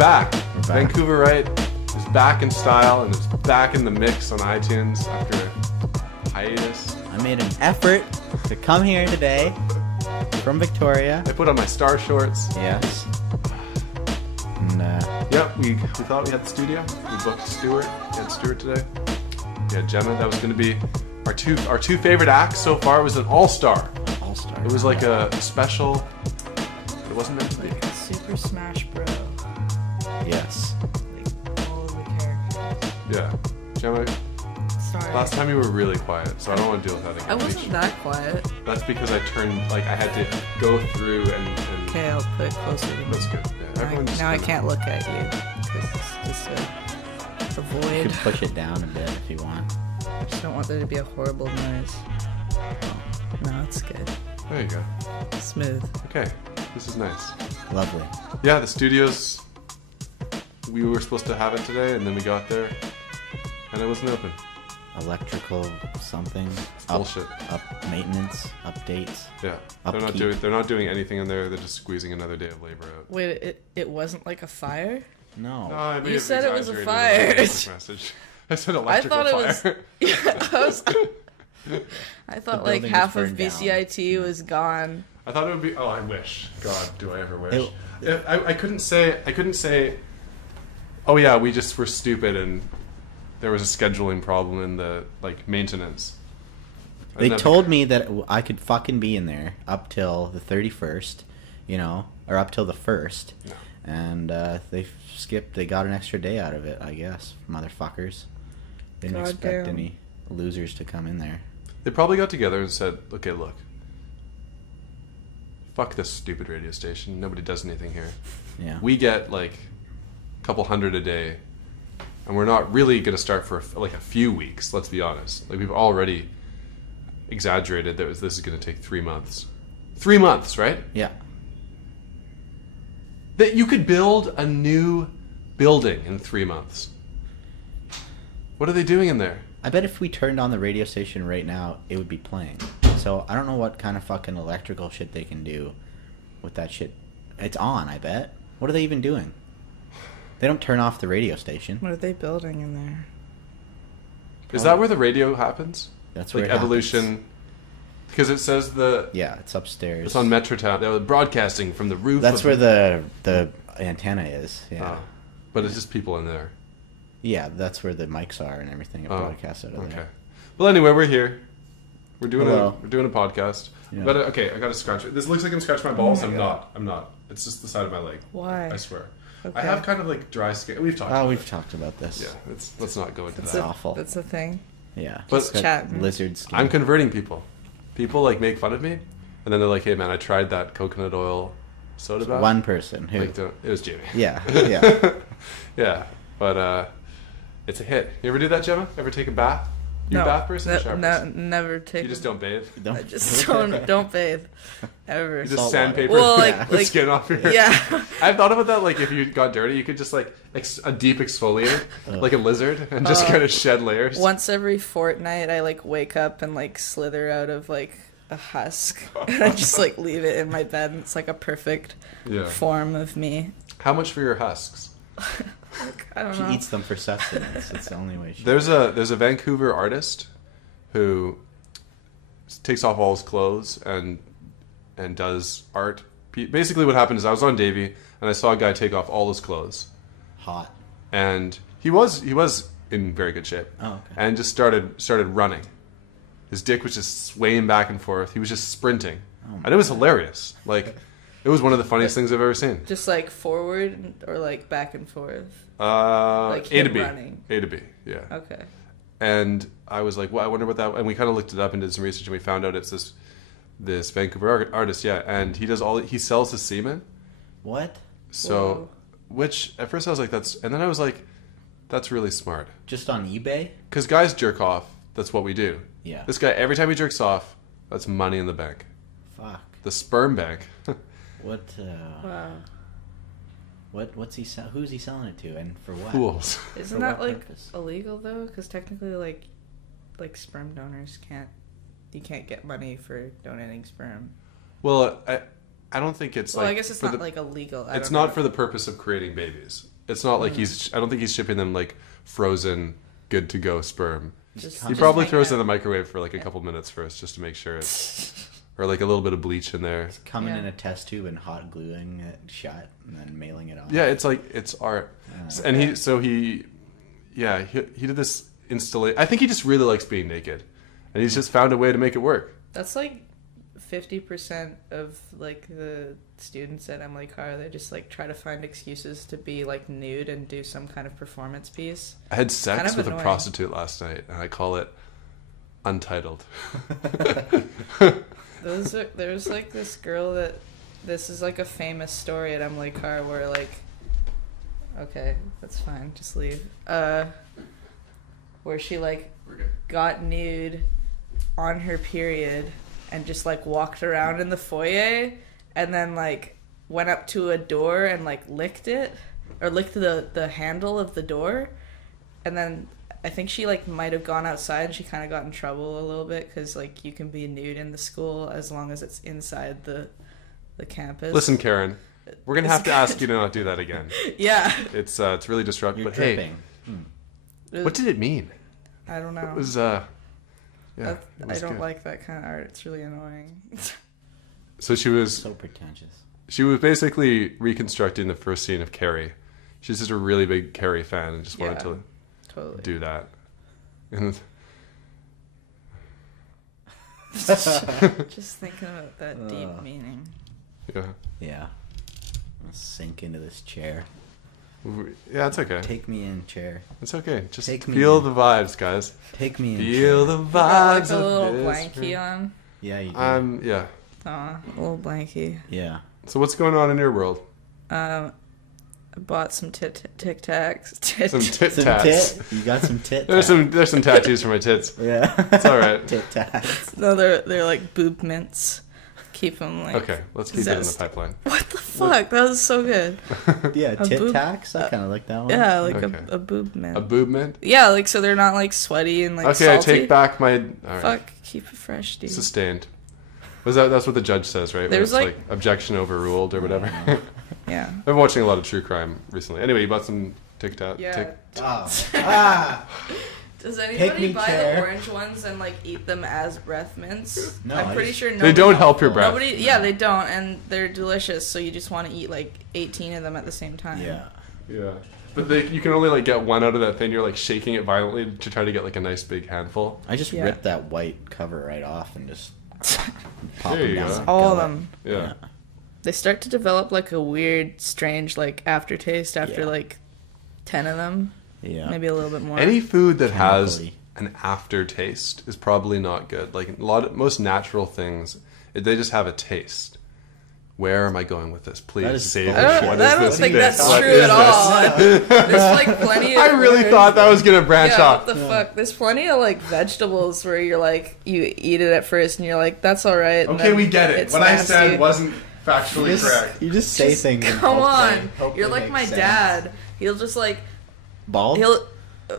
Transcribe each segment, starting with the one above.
back. Vancouver Right is back in style and is back in the mix on iTunes after a hiatus. I made an effort to come here today from Victoria. I put on my star shorts. Yes. And, Yep, we thought we had the studio. We booked Stuart. We had Stuart today. We had Gemma. That was going to be our two favorite acts so far. It was an all-star. All-star. It was like a special. It wasn't meant to be. Like a Super Smash Bro. Yes. Like all of the characters. Yeah. Gemma, Sorry. last time you were really quiet, so I don't want to deal with that again. I wasn't that quiet. That's because I turned, like, I had to go through and Okay, I'll put it closer to me. that's good. Yeah, everyone just Now I kinda- can't look at you because it's just a You void. could push it down a bit if you want. I just don't want there to be a horrible noise. No, it's good. There you go. Smooth. Okay, this is nice. Lovely. Yeah, the studios, we were supposed to have it today, and then we got there, and it wasn't open. Electrical something. Bullshit. Up maintenance, updates. Yeah, Upkeep. they're not doing anything in there. They're just squeezing another day of labor out. Wait, it wasn't like a fire? No. No, I may You have said it was a exaggerated in the fire. message. I said I electrical thought it was. fire. Yeah, I thought like building half was of burned BCIT was gone. I thought it would be. Oh, I wish. God, do I ever wish? It- I couldn't say. Oh yeah, we just were stupid and there was a scheduling problem in the maintenance. They told me that I could fucking be in there up till the 31st, or up till the 1st. No. And they got an extra day out of it, I guess, motherfuckers. Didn't God expect damn. any losers to come in there. They probably got together and said, "Okay, look. Fuck this stupid radio station. Nobody does anything here. Yeah. We get like a couple hundred a day, and we're not really going to start for a few weeks. Let's be honest. Like we've already exaggerated that this is going to take 3 months. 3 months, right? Yeah. That you could build a new building in 3 months. What are they doing in there? I bet if we turned on the radio station right now, it would be playing. So I don't know what kind of fucking electrical shit they can do with that shit. It's on, I bet. What are they even doing? They don't turn off the radio station. What are they building in there? Is that where the radio happens? That's where like it evolution? happens. Because it says Yeah, it's upstairs. it's on Metrotown. They were broadcasting from the roof. That's of where the antenna is. Yeah. Oh. But it's just people in there. Yeah, that's where the mics are and everything. It broadcasts out of Okay. there. Well, anyway, we're here. We're doing Hello. a podcast. Yeah. But I got to scratch it. This looks like I'm scratching my balls. my I'm God. not. I'm not. It's just the side of my leg. Why? I swear. Okay. I have kind of like dry skin. We've talked. Oh, about we've it. talked about this. Yeah. Let's not go into It's that. awful. That's the thing. Yeah. But- It's got Chatting. lizard skin. I'm converting people. People like make fun of me, and then they're like, "Hey, man, I tried that coconut oil soda bath." One person who. Like, it was Jamie. Yeah. Yeah. Yeah. But it's a hit. You ever do that, Gemma? Ever take a bath? You a bath person? or shower person? Never take. You just don't bathe. I just don't bathe ever. You just Salt sandpaper Well, the skin off your hair. Yeah. I've thought about that. Like if you got dirty, you could just like a deep exfoliate, like a lizard, and just kind of shed layers. Once every fortnight, I wake up and slither out of a husk, and I just leave it in my bed. And it's like a perfect Yeah. form of me. How much for your husks? I don't She know. eats them for sustenance. It's the only way she. There's a Vancouver artist who takes off all his clothes and does art. Basically, what happened is I was on Davie and I saw a guy take off all his clothes, Hot. and he was in very good shape, Oh, okay. and just started running. His dick was just swaying back and forth. He was just sprinting, and it was hilarious. It was one of the funniest things I've ever seen. Just forward or back and forth. A to him B, running. A to B, yeah. Okay. And I was like, well, I wonder what that... And we kind of looked it up and did some research, and we found out it's this Vancouver artist, yeah. And he does he sells his semen. What? So, Whoa. which at first I was like, that's... And then I was like, that's really smart. Just on eBay? Because guys jerk off. That's what we do. Yeah. This guy, every time he jerks off, that's money in the bank. Fuck. The sperm bank. What? Wow. What's he? Who's he selling it to, and for what? Fools. Isn't For that what purpose? illegal though? Because technically, sperm donors can't. You can't get money for donating sperm. Well, I don't think it's Well, I guess it's for not illegal. It's not for the purpose of creating babies. It's not like I don't think he's shipping them like frozen, good to go sperm. Just He probably hang throws it out. in the microwave for like a couple minutes first, just to make sure it's, or like a little bit of bleach in there. Coming Yeah. in a test tube and hot gluing it shut and then mailing it off. Yeah, it's like it's art. And he did this installation. I think he just really likes being naked, and he's just found a way to make it work. That's like 50% of like the students at Emily Carr. They just like try to find excuses to be like nude and do some kind of performance piece. I had sex Kind of with a annoying. prostitute last night, and I call it untitled. There's like this girl that this is like a famous story at Emily Carr where like, okay, that's fine, just leave. Where she like got nude on her period and just like walked around in the foyer and then like went up to a door and like licked it or licked the handle of the door, and then I think she like might have gone outside and she kind of got in trouble a little bit because like you can be nude in the school as long as it's inside the campus. Listen, Karen, we're gonna have to ask you to not do that again. Yeah. It's really disruptive. You're But hey, dripping. what did it mean? I don't know. It was yeah. It I was don't good. like that kind of art. It's really annoying. So she was So pretentious. basically reconstructing the first scene of Carrie. She's just a really big Carrie fan and just wanted Yeah. to Totally. do that. And Just thinking about that deep meaning. yeah, Yeah. I'm gonna sink into this chair. yeah, it's okay. Take me in, chair. It's okay. Just Take me feel in. the vibes, guys. Take me in. Feel chair. the Got like vibes a little of this blankie room. on. Yeah, you do. Yeah. Aw, a little blankie. Yeah. So what's going on in your world? I bought some Tic Tacs. Some tit Some tats. tit. You got some tit. There's some tattoos for my tits. Yeah. It's all right. Tit tats. No, they're like boob mints. Keep them like. Okay, let's keep it in the zest. pipeline. What the fuck? That was so good. Yeah, A tit boob- tax. I kind of like that one. Yeah, like Okay. a boob mint. A boob mint? Yeah, like so they're not like sweaty and like Okay, salty. I take back my. All right. Fuck, keep it fresh, dude. Sustained. That's what the judge says, right? When There's, it's like- objection overruled or whatever. Yeah. I've been watching a lot of true crime recently. Anyway, you bought some Tic Tac. Yeah. Ah. Does Take anybody me, buy chair. the orange ones and like eat them as breath mints? No, I'm I pretty just- sure They nobody, don't help your breath. Nobody, yeah, they don't, and they're delicious. So you just want to eat like 18 of them at the same time. Yeah. Yeah. But you can only like get one out of that thing. You're like shaking it violently to try to get like a nice big handful. I just Yeah. ripped that white cover right off and just pop There them you down. go. my All of gullet. them. Yeah. They start to develop like a weird, strange like aftertaste after Yeah. like 10 of them, Yeah. maybe a little bit more. Any food that has Chemically. an aftertaste is probably not good. Like most natural things, they just have a taste. Where am I going with this? Please That is save bullshit. me. I don't, What I is don't this think dish? that's What true is at all. this? There's like plenty of. I really thought that was gonna branch Yeah, off. what the fuck? There's plenty of like vegetables where you're like you eat it at first and you're like that's all right. and Okay, then we get it. it's What I nasty. said wasn't factually correct. You just say things. and Come hope on, they- hope you're they like make my sense. dad. He'll just like Bald? he'll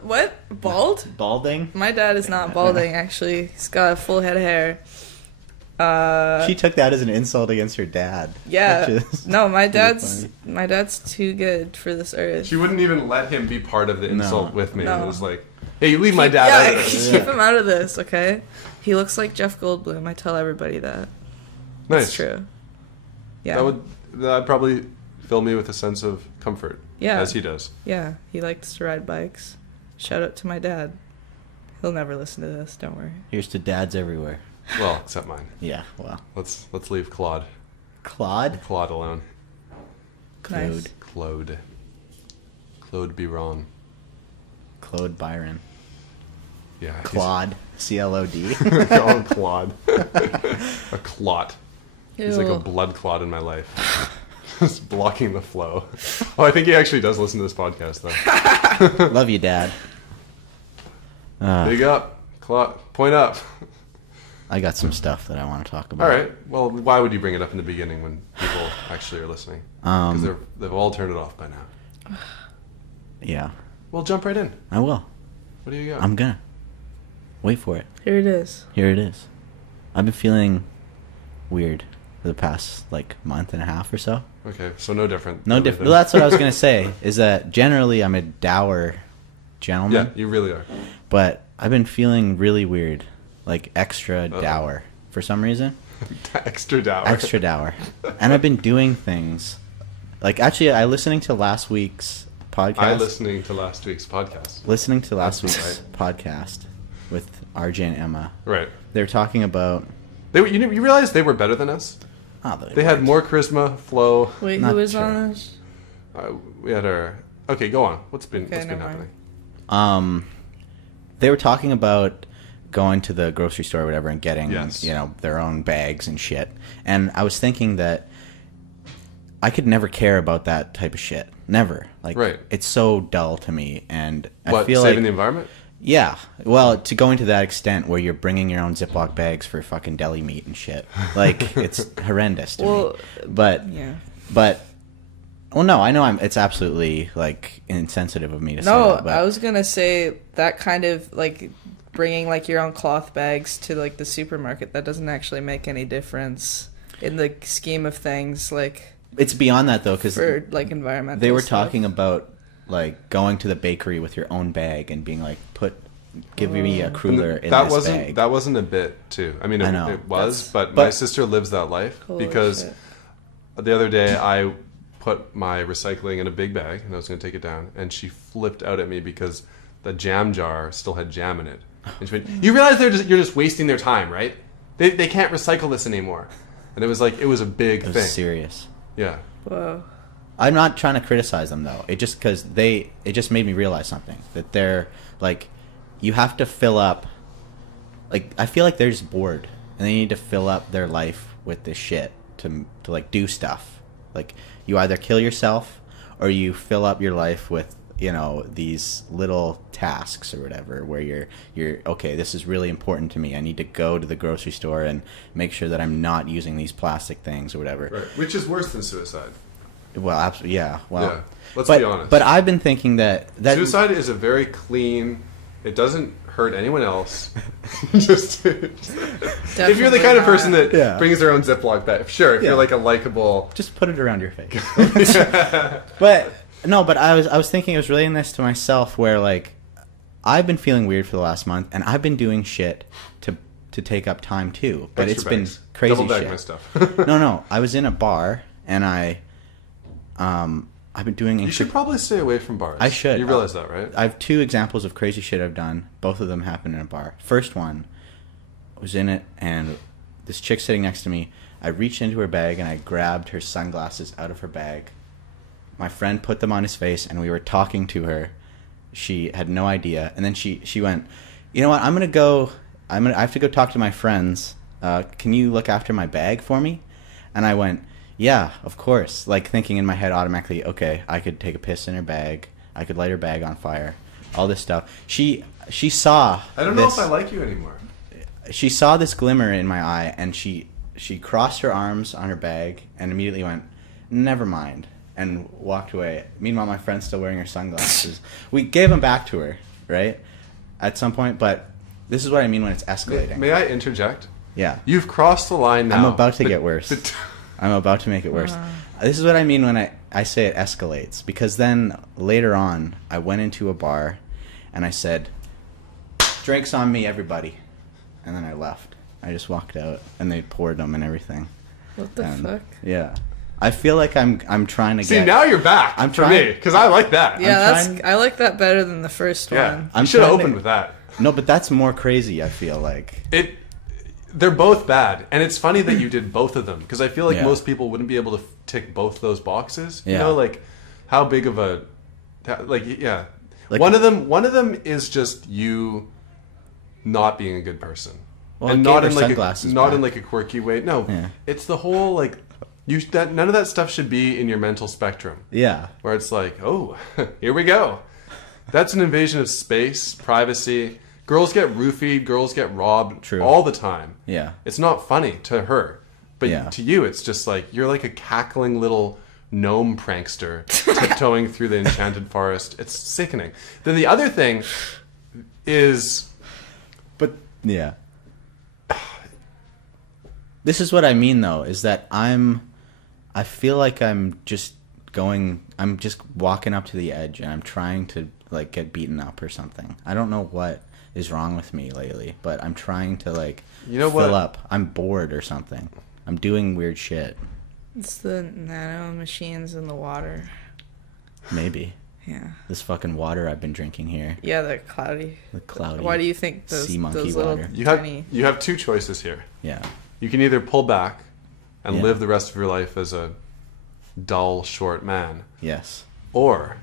what bald? Balding? My dad is not balding actually. He's got a full head of hair. She took that as an insult against her dad. Yeah. which is No, my pretty dad's funny. my dad's too good for this earth. She wouldn't even let him be part of the insult No. with me. No. It was like, hey, you leave my dad yeah, out of this. keep him out of this, okay? He looks like Jeff Goldblum. I tell everybody that. Nice. It's true. Yeah. That'd probably fill me with a sense of comfort. Yeah. As he does. Yeah, he likes to ride bikes. Shout out to my dad. He'll never listen to this, don't worry. Here's to dads everywhere. Well, except mine. Yeah, well. Let's leave Claude Claude? alone. Nice. Claude. Claude Biron. Claude Byron. Yeah. he's- Claude. C-L-O-D. Call him Claude. A clot. He's like a Ew. blood clot in my life. Just blocking the flow. Oh, I think he actually does listen to this podcast, though. Love you, Dad. Big up. Clot. Point up. I got some stuff that I want to talk about. All right. Well, why would you bring it up in the beginning when people actually are listening? Because they've all turned it off by now. Yeah, Well, jump right in. I will. What do you got? I'm gonna. Wait for it. Here it is. Here it is. I've been feeling weird the past like month and a half or so. Okay, so no different. No different. Well, that's what I was gonna say. Is that generally I'm a dour gentleman. Yeah, you really are. But I've been feeling really weird, like extra dour for some reason. Extra dour. Extra dour. And I've been doing things. Like, actually, I listening to last week's podcast. Listening to last week's podcast. Listening to last week's podcast with RJ and Emma. Right. They were talking about... You realize they were better than us? Oh, they had more charisma, flow. Wait, Not who was sure. on this? We had our... Okay, go on. What's been happening? They were talking about going to the grocery store or whatever and getting, their own bags and shit. And I was thinking that I could never care about that type of shit. Never. Like, right. It's so dull to me. And I feel saving like... the environment? Yeah. Well, to go into that extent where you're bringing your own Ziploc bags for fucking deli meat and shit. Like, it's horrendous to me. But... Yeah. But... Well, no, I know it's absolutely, like, insensitive of me to say that. But I was going to say that kind of, like, bringing, like, your own cloth bags to, like, the supermarket, that doesn't actually make any difference in the scheme of things, like... It's beyond that, though, because... For, like, environmental They were stuff. talking about, like, going to the bakery with your own bag and being like, give me a cruller in this bag. That wasn't a bit, too. I mean, I know. it was, but my sister lives that life because shit. the other day I put my recycling in a big bag and I was going to take it down, and she flipped out at me because the jam jar still had jam in it. And she went, "You realize you're just wasting their time, right? They can't recycle this anymore." And it was a big thing. Serious. Yeah. Whoa. I'm not trying to criticize them, though. It just made me realize something. That they're, like, you have to fill up... Like, I feel like they're just bored. And they need to fill up their life with this shit to like, do stuff. Like, you either kill yourself or you fill up your life with, these little tasks or whatever where you're okay, this is really important to me. I need to go to the grocery store and make sure that I'm not using these plastic things or whatever. Right. Which is worse than suicide. Well, absolutely, yeah. Well, yeah. Let's be honest. But I've been thinking that suicide is a very clean. It doesn't hurt anyone else. Just if you're the kind of person that brings their own Ziploc bag, sure. If you're like a likable, just put it around your face. But no, but I was thinking, I was relating this to myself, where like I've been feeling weird for the last month, and I've been doing shit to take up time too. But extra it's bags. been crazy Double bag shit. my stuff. No. I was in a bar, and I've been doing... You should probably stay away from bars. I should. You realize that, right? I have 2 examples of crazy shit I've done. Both of them happened in a bar. First one, I was in it, and this chick sitting next to me, I reached into her bag, and I grabbed her sunglasses out of her bag. My friend put them on his face, and we were talking to her. She had no idea. And then she went, "You know what, I have to go talk to my friends. Can you look after my bag for me?" And I went, "Yeah, of course." Like, thinking in my head automatically, okay, I could take a piss in her bag. I could light her bag on fire. All this stuff. She saw... I don't know if I like you anymore. She saw this glimmer in my eye, and she crossed her arms on her bag and immediately went, "Never mind," and walked away. Meanwhile, my friend's still wearing her sunglasses. We gave them back to her, right? At some point, but this is what I mean when it's escalating. May I interject? Yeah. You've crossed the line now. I'm about to get worse. I'm about to make it worse. This is what I mean when I say it escalates. Because then, later on, I went into a bar, and I said, "Drinks on me, everybody." And then I left. I just walked out, and they poured them and everything. What the fuck? Yeah. I feel like I'm trying to get... See, now you're back for me, because I like that. Yeah, I like that better than the first one. You should have opened with that. No, but that's more crazy, I feel like. They're both bad, and it's funny that you did both of them, because I feel like most people wouldn't be able to tick both those boxes. You know, like, how big of a... Like, yeah. Like, one of them is just you not being a good person. Well, and not in like in like a quirky way. No, it's the whole, like... none of that stuff should be in your mental spectrum. Yeah. Where it's like, oh, here we go. That's an invasion of space, privacy. Girls get roofied, girls get robbed all the time. Yeah. It's not funny to her. But to you, it's just like, you're like a cackling little gnome prankster tiptoeing through the enchanted forest. It's sickening. Then the other thing is... But, yeah. This is what I mean, though, is that I feel like I'm just walking up to the edge, and I'm trying to, like, get beaten up or something. I don't know what is wrong with me lately, but I'm trying to, like, fill up. I'm bored or something. I'm doing weird shit. It's the nano machines in the water. Maybe. Yeah. This fucking water I've been drinking here. Yeah, the cloudy. Why do you think those sea monkey those little water? You have two choices here. Yeah. You can either pull back and Yeah. live the rest of your life as a dull, short man. Yes. Or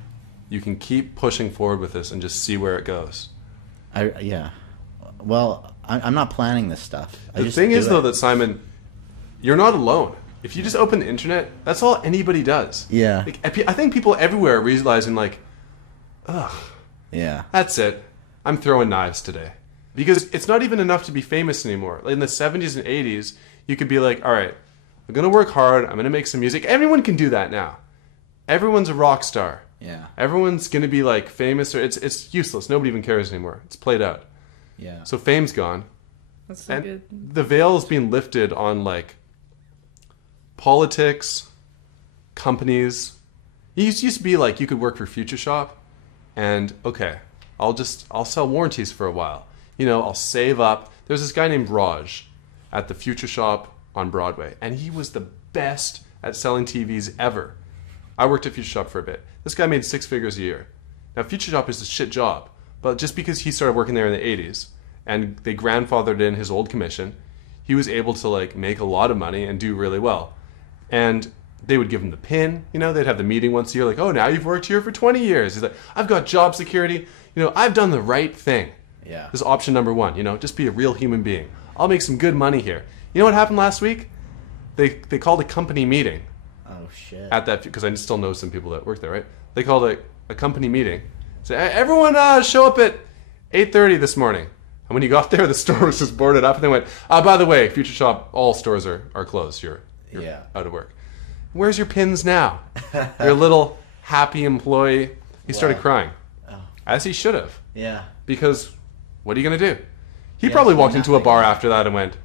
you can keep pushing forward with this and just see where it goes. Yeah. Well, I'm not planning this stuff. The thing is, though, that Simon, you're not alone. If you just open the internet, that's all anybody does. Yeah. Like, I think people everywhere are realizing, like, ugh, Yeah. that's it. I'm throwing knives today. Because it's not even enough to be famous anymore. Like in the 70s and 80s, you could be like, all right, I'm going to work hard. I'm going to make some music. Everyone can do that now. Everyone's a rock star. Yeah. Everyone's going to be like famous. Or it's useless. Nobody even cares anymore. It's played out. Yeah. So fame's gone. That's so And good. the veil is being lifted on like politics, companies. It used to be like you could work for Future Shop and okay, I'll sell warranties for a while. You know, I'll save up. There's this guy named Raj at the Future Shop on Broadway, and he was the best at selling TVs ever. I worked at Future Shop for a bit. This guy made 6 figures a year. Now, Future Shop is a shit job, but just because he started working there in the 80s and they grandfathered in his old commission, he was able to like make a lot of money and do really well. And they would give him the pin, you know, they'd have the meeting once a year, like, oh, now you've worked here for 20 years. He's like, I've got job security, you know, I've done the right thing. Yeah. This is option number 1, you know, just be a real human being. I'll make some good money here. You know what happened last week? They called a company meeting Oh shit. at that, because I still know some people that work there, right? They called a company meeting. Say, hey, everyone show up at 8:30 this morning. And when you got there, the store was just boarded up, and they went, by the way, Future Shop, all stores are closed. You're Yeah. out of work. Where's your pins now? Your little happy employee. He started Wow. crying. Oh. As he should have. Yeah. Because what are you going to do? He Yeah, probably so walked into a nothing. bar after that and went,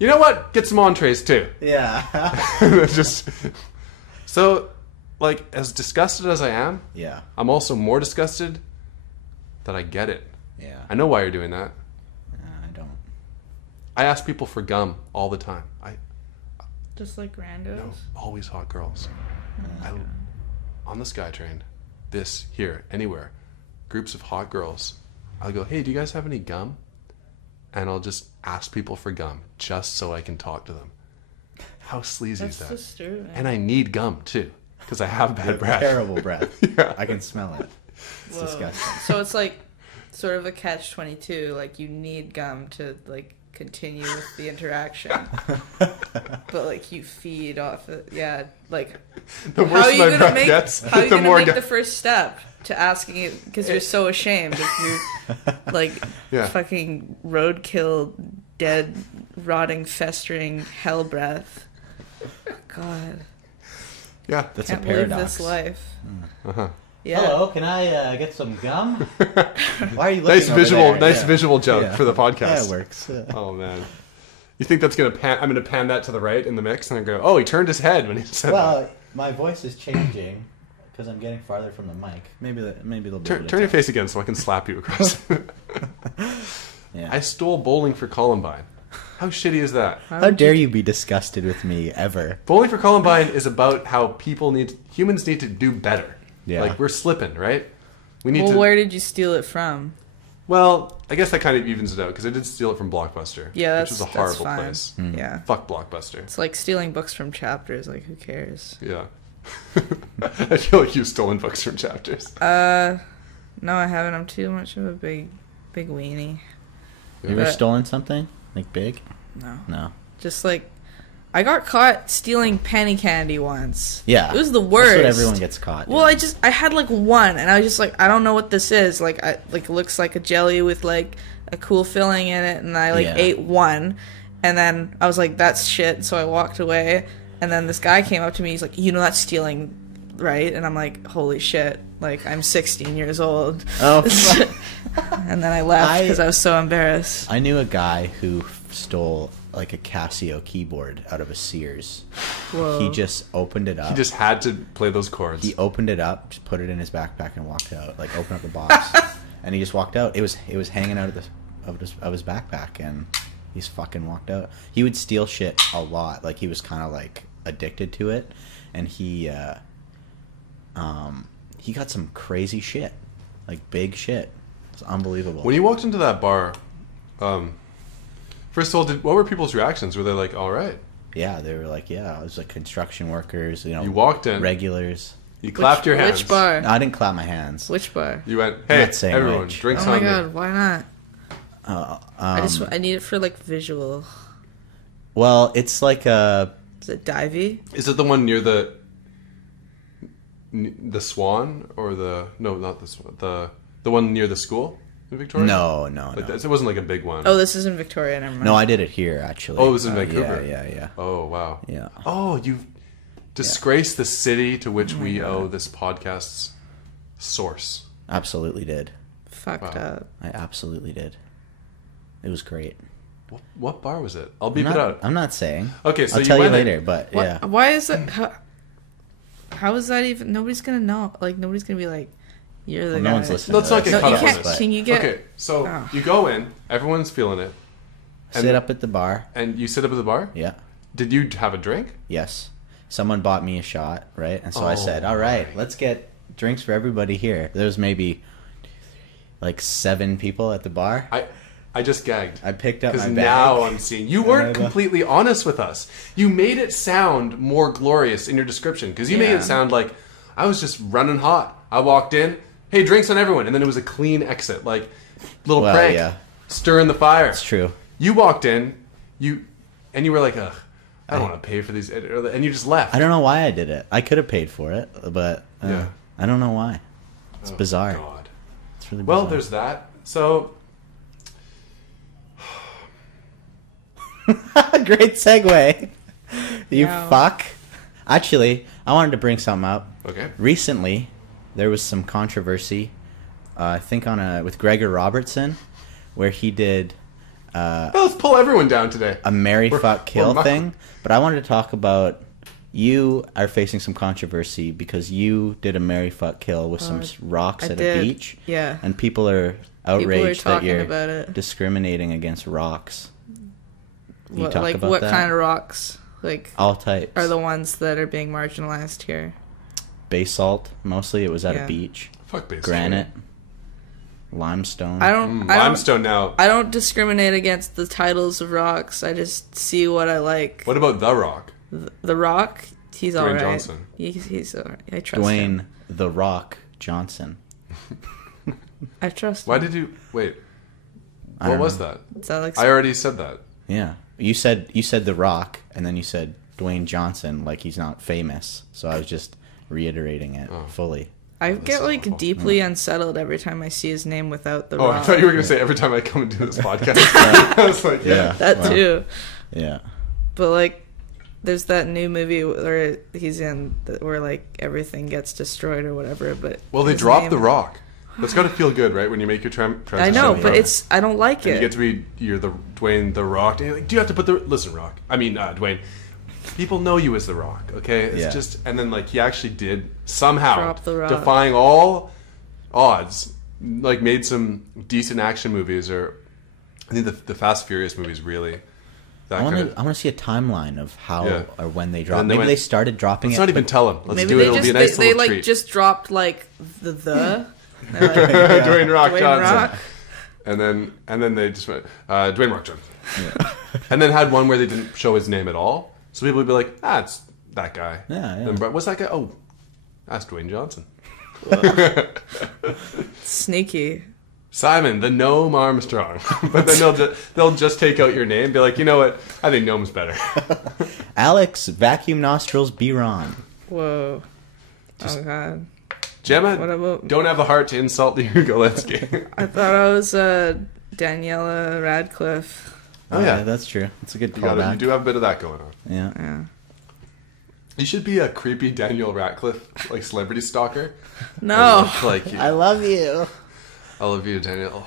you know what? Get some entrees too. Yeah. Just so, like, as disgusted as I am, Yeah. I'm also more disgusted that I get it. Yeah. I know why you're doing that. I don't. I ask people for gum all the time. Just like randos. No, always hot girls. On the SkyTrain, this, here, anywhere, groups of hot girls. I'll go, hey, do you guys have any gum? And I'll just ask people for gum just so I can talk to them. How sleazy That's is that? disturbing. And I need gum too, because I have bad breath. Terrible breath. Yeah. I can smell it. It's Whoa. disgusting. So it's like sort of a catch-22. Like you need gum to like continue with the interaction, but like you feed off it. Yeah, like The how worse are you my gonna breath make? gets, How are you the gonna more make gum. the first step to asking it because you're so ashamed if you're like Yeah. fucking roadkill, dead, rotting, festering hell breath. God, Yeah. That's can't a live paradox. this life. Uh-huh. Yeah. Hello, can I get some gum? Why are you looking Nice over visual, there? nice Yeah. visual joke Yeah. for the podcast. Yeah, it works. Oh man, you think that's gonna pan? I'm gonna pan that to the right in the mix, and I go, oh, he turned his head when he said that. Well, my voice is changing because I'm getting farther from the mic. Maybe they'll be able to Turn your tell. face again so I can slap you across. Yeah. I stole bowling for Columbine. How shitty is that? How dare you be disgusted with me ever? Bowling for Columbine is about how humans need to do better. Yeah. Like we're slipping, right? We need Well, to. where did you steal it from? Well, I guess that kind of evens it out because I did steal it from Blockbuster. Yeah, which that's was a horrible fine. place. Yeah, Fuck Blockbuster. it's like stealing books from Chapters. Like, who cares? Yeah. I feel like you've stolen books from Chapters. No, I haven't. I'm too much of a big weenie. You ever But- stolen something like big? No, No. just like I got caught stealing penny candy once. Yeah. it was the worst. That's what everyone gets caught. Well, doing. I had like one, and I was just like, I don't know what this is. Like, it looks like a jelly with like a cool filling in it, and I like Yeah. ate one, and then I was like, that's shit. So I walked away, and then this guy came up to me. He's like, you know, that's stealing, right? And I'm like, holy shit! Like, I'm 16 years old. Oh. And then I left because I was so embarrassed. I knew a guy who stole like a Casio keyboard out of a Sears. Whoa. He just opened it up. He just had to play those chords. He opened it up, just put it in his backpack, and walked out. Like, opened up the box, and he just walked out. It was hanging out of his backpack, and he's fucking walked out. He would steal shit a lot. Like, he was kind of like addicted to it, and he got some crazy shit, like big shit. It's unbelievable. When you walked into that bar, first of all, what were people's reactions? Were they like, all right? Yeah, they were like, yeah, it was like construction workers, You walked in. regulars. You clapped your hands. Which bar? No, I didn't clap my hands. Which bar? You went, I'm hey, not saying everyone, which. drinks Oh my on me. god, why not? I need it for like visual. Well, it's like a... Is it divey? Is it the one near the Swan or the no, not the Swan, the one near the school in Victoria? No. Like it wasn't like a big one. Oh, this is in Victoria. Never mind. No, I did it here, actually. Oh, it was in Vancouver. Yeah. Oh wow. Yeah. Oh, you've disgraced the city to which we owe this podcast's source. Absolutely did. Fucked up. I absolutely did. It was great. What bar was it? I'll beep it out. I'm not saying. Okay, so I'll you tell you went in. later, but What, yeah. Why is it? How is that even? Nobody's gonna know. Like nobody's gonna be like, you're the Well, guy. no one's listening. Let's not get No, caught you up on can't. this. Can you get? Okay, so Oh. you go in, everyone's feeling it, Sit up at the bar. and you sit up at the bar. Yeah. Did you have a drink? Yes. Someone bought me a shot, right? And so I said, all right, let's get drinks for everybody here. There was maybe like 7 people at the bar. I just gagged. I picked up my Because bag. now I'm seeing. You weren't completely honest with us. You made it sound more glorious in your description. Because you made Yeah. it sound like I was just running hot. I walked in, hey, drinks on everyone. And then it was a clean exit. Like, little Well, prank. yeah. Stirring the fire. It's true. You walked in, and you were like, ugh, I don't want to pay for these. And you just left. I don't know why I did it. I could have paid for it, but Yeah. I don't know why. It's Oh, bizarre. God. It's really bizarre. Well, there's that. So, Great segue. You Yeah. fuck. Actually, I wanted to bring something up. okay. Recently, there was some controversy. I think with Gregor Robertson, where he did Well, let's pull everyone down today. a marry, fuck, kill we're thing. But I wanted to talk about you are facing some controversy because you did a marry, fuck, kill with some rocks I at did. a beach. Yeah. And people are outraged that talking you're about it. discriminating against rocks. Can you talk Like about what that? kind of rocks? Like All types. are the ones that are being marginalized here? Basalt, mostly. It was at Yeah. a beach. Fuck baseball. Granite. Limestone. I don't. Limestone now. I don't discriminate against the titles of rocks. I just see what I like. What about The Rock? The Rock, he's Dwayne alright. Johnson. He's alright. I trust Dwayne him. The Rock Johnson. I trust Why him. did you wait? I What don't was know. that? Is that like Uh, I already said that. Yeah. You said The Rock, and then you said Dwayne Johnson like he's not famous. So I was just reiterating it fully. I get so like awful. deeply unsettled every time I see his name without the Oh, Rock. I thought you were going to say every time I come and do this podcast. I was like, yeah. That Well, too. Yeah. But like, there's that new movie where he's in where like everything gets destroyed or whatever. But Well, they his dropped name- The Rock. That's got to feel good, right? When you make your transition. I know, Yeah. but I don't like And you it. get to be you're the Dwayne The Rock. And you're like, do you have to put the listen Rock? I mean Dwayne. People know you as The Rock, okay? It's Yeah. just and then like he actually did somehow Drop The Rock. defying all odds, like made some decent action movies or I think the Fast Furious movies really. That I want kind to. I want to see a timeline of how Yeah. or when they dropped. And they Maybe went- they started dropping Let's it. not even but- tell him. Let's Maybe do it. they It'll just be a nice they little like treat. just dropped like the. They're like, Dwayne Rock Dwayne Johnson. Rock. And then they just went Dwayne Rock Johnson. And then had one where they didn't show his name at all. So people would be like, it's that guy. Yeah, yeah. And what's that guy? Oh, that's Dwayne Johnson. Sneaky. Simon, the Gnome Armstrong. But then they'll just take out your name, be like, you know what? I think Gnome's better. Alex Vacuum Nostrils Biron. Whoa. Oh god. Gemma, What about- don't have the heart to insult the Goletski. I thought I was Daniela Radcliffe. Oh, yeah. That's true. That's a good You callback. do have a bit of that going on. Yeah. Yeah. You should be a creepy Daniel Radcliffe, like celebrity stalker. No. Like you. I love you. I love you, Daniel.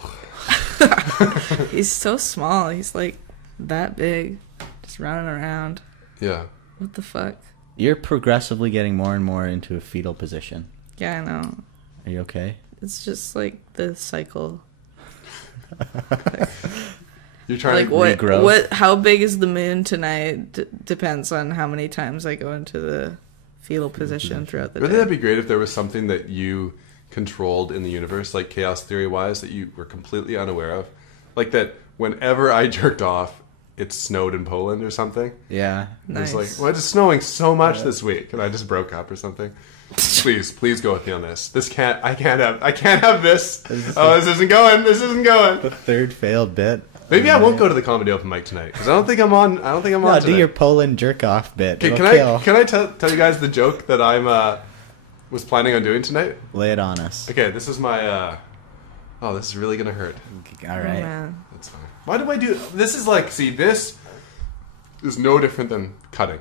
He's so small. He's like That big. Just running around. Yeah. What the fuck? You're progressively getting more and more into a fetal position. Yeah, I know. Are you okay? It's just like the cycle. You're trying Like to regrow. what? How big is the moon tonight? Depends on how many times I go into the fetal position throughout the Wouldn't day. that be great if there was something that you controlled in the universe, like chaos theory wise, that you were completely unaware of? Like that whenever I jerked off, it snowed in Poland or something. Yeah. Nice. It was like, well, it's snowing so much this week, and I just broke up or something. Please go with me on this. I can't have this. This isn't going. The third failed bit. Maybe I won't go to the comedy open mic tonight because I don't think I'm on. No, tonight. do your Poland jerk off bit. Okay, It'll can I tell you guys the joke that I'm was planning on doing tonight? Lay it on us. Okay, this is my. Oh, this is really gonna hurt. All Oh, right. man. That's fine. Why do I do this? Is like, see, this is no different than cutting.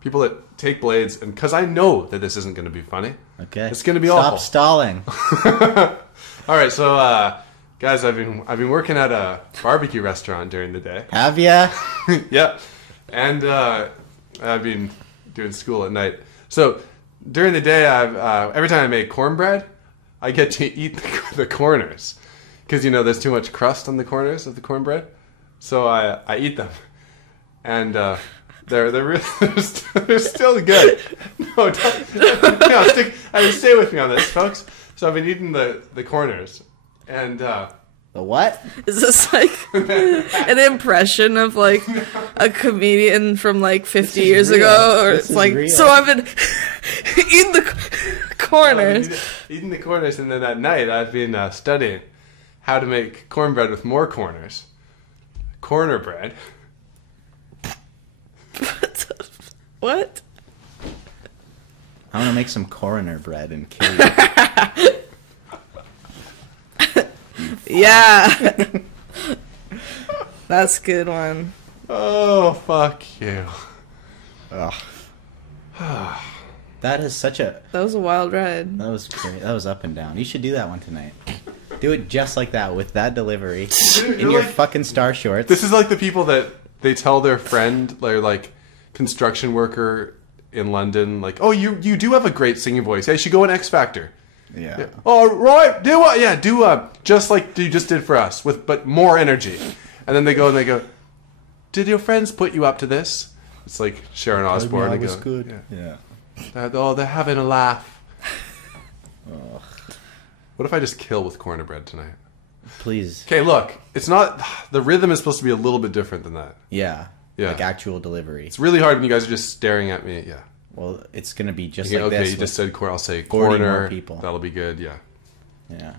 People that take blades, and because I know that this isn't going to be funny. Okay. It's going to be Stop awful. stalling. All right, so guys, I've been working at a barbecue restaurant during the day. Have ya? Yeah, and I've been doing school at night. So during the day, every time I make cornbread, I get to eat the corners because there's too much crust on the corners of the cornbread. So I eat them, and they're still good. No, stay with me on this, folks. So I've been eating the corners, and The what? Is this like an impression of like a comedian from like 50 years real. ago? Or This it's is like, real. so I've been eating the corners. eating the corners, and then at night I've been studying how to make cornbread with more corners. Corner bread. What? I'm gonna make some coroner bread and kill you. Yeah. That's a good one. Oh, fuck you. Ugh. That is such a... That was a wild ride. That was great. That was up and down. You should do that one tonight. Do it just like that, with that delivery. In You're your like- fucking star shorts. This is like the people that they tell their friend, they're like construction worker in London, like, oh, you do have a great singing voice. Yeah, you should go on X Factor. Yeah. Oh, right. Do what? Yeah, do just like you just did for us, but more energy. And then they go, did your friends put you up to this? It's like Sharon Osbourne. I and was go, good. Yeah. Yeah. They're having a laugh. Ugh. What if I just kill with corner bread tonight? Please. Okay, look, it's not, the rhythm is supposed to be a little bit different than that. Yeah. Yeah. Like actual delivery. It's really hard when you guys are just staring at me. Yeah. Well, it's gonna be just Okay, like this. you just said corner. I'll say 40 more corner. people. That'll be good. Yeah. Yeah.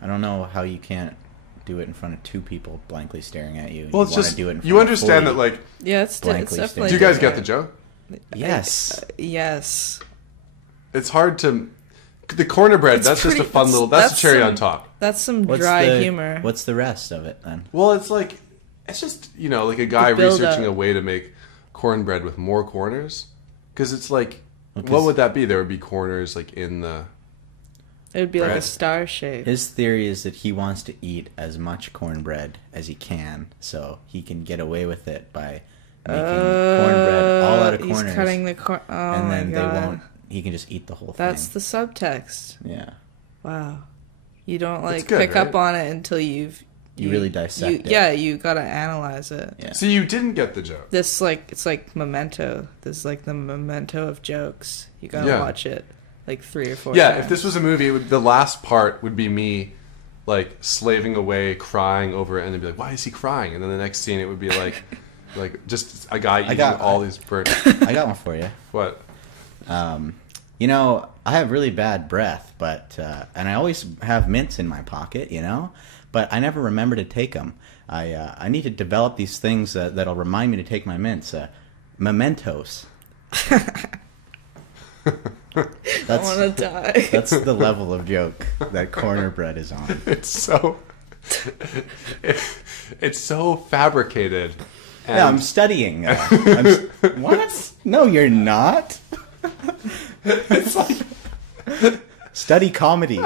I don't know how you can't do it in front of two people blankly staring at you. Well, it's you wanna just do it in you front of understand 40. that, like, Yeah, it's Blankly definitely. do you guys get the different. joke? Yes. Yes. It's hard to. The corner bread. It's that's just a pretty- fun that's- little. That's a that's cherry some- on top. That's some What's dry the, humor. What's the rest of it then? Well, it's like it's just like a guy The build researching up. a way to make cornbread with more corners, because it's like, Well, 'cause what would that be? There would be corners like in the. It would be like a bread. star shape. His theory is that he wants to eat as much cornbread as he can, so he can get away with it by making cornbread all out of corners. He's cutting the corn. Oh and then my God. they won't. He can just eat the whole That's thing. the subtext. Yeah. Wow. You don't like good, pick up right? on it until you really dissect it. Yeah, you gotta analyze it. Yeah. So you didn't get the joke. This it's like Memento. This is like the Memento of jokes. You gotta Yeah. watch it like 3 or 4 Yeah, times. if this was a movie, the last part would be me, like, slaving away, crying over it, and they'd be like, "Why is he crying?" And then the next scene, it would be like just a guy eating all these burnt. I got one for you. What? I have really bad breath, but and I always have mints in my pocket, but I never remember to take them. I need to develop these things that'll remind me to take my mints. Mementos. I want to die. That's the level of joke that corner bread is on. It's so, it's so fabricated. And Yeah, I'm studying. What? No, you're not. it's like Study comedy.